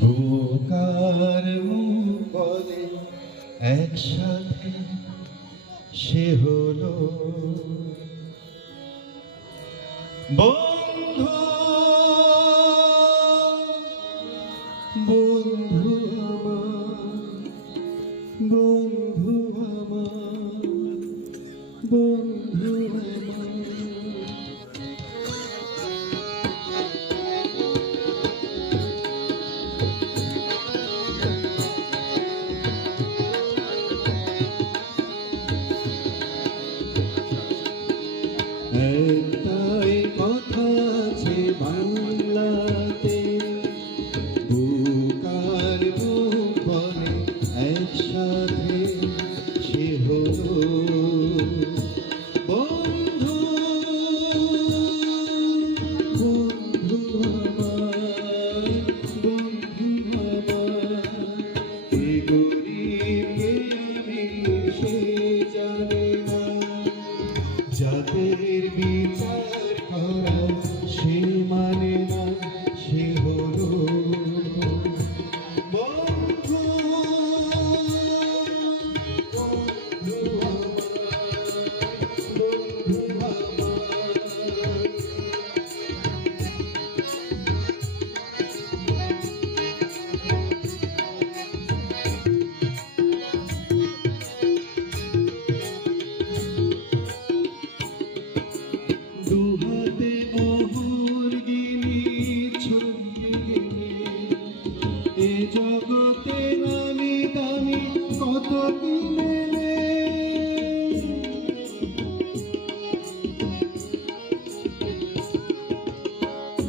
Booker বলে একসাথে সে হলো বন্ধু বন্ধু আমার বন্ধু আমার বন্ধু আমার একটাই কথা আছে বাংলাতে, বুকার বুক বলে একসাথে সে হলো বন্ধু বন্ধু আমার বন্ধু আমার। এ গরিবকে আমি সে জানি না, যাদের বিচার করা সে মানে না, সে হলো বন্ধু বন্ধু আমার বন্ধু আমার। দুহাতে মোহর গিনি ছড়িয়ে গেলে এ জগতে নামি দামি কত কিনেলে,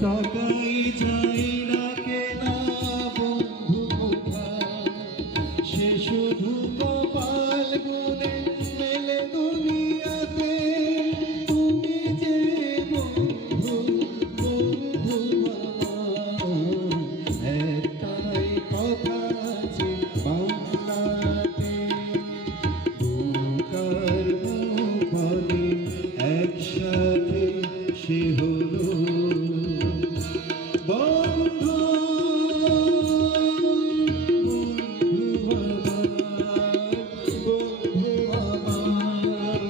টাকাই চাই না কেনা বন্ধু কোথায়, সে শুধু কপাল গুনে মেলে দুনিয়াতে। তুমি যে বন্ধু বন্ধু আমার, একটাই কথা আছে বাংলাতে, বুকার বলে একসাথে সে হলো বন্ধু বন্ধু আমার বন্ধু আমার।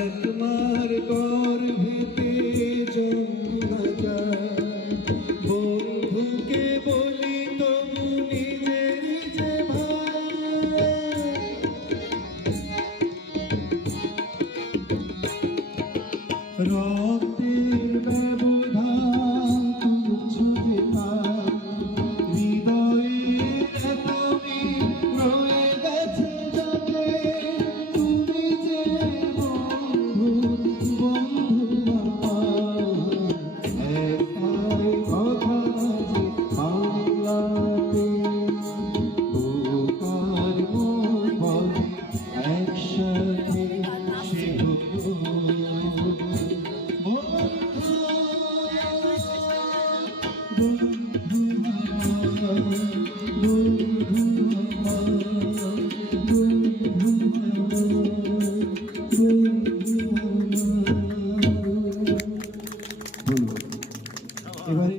একমার গর্ভেতে যমুনা যায়, বন্ধুকে বলি তবু নিজের যে ভাই। রক্তের ব্যবধান তুচ্ছ যে পায়, হৃদয়ের এত মিল রয়ে গেছে যাতে। তুমি যে বন্ধু বন্ধু আমার, একটাই কথা যে বাংলাতে, বুকার বুক বলে একসাথে সে হলো বন্ধু বন্ধু আমার বন্ধু আমার বন্ধু আমার বন্ধু আমার। এবারে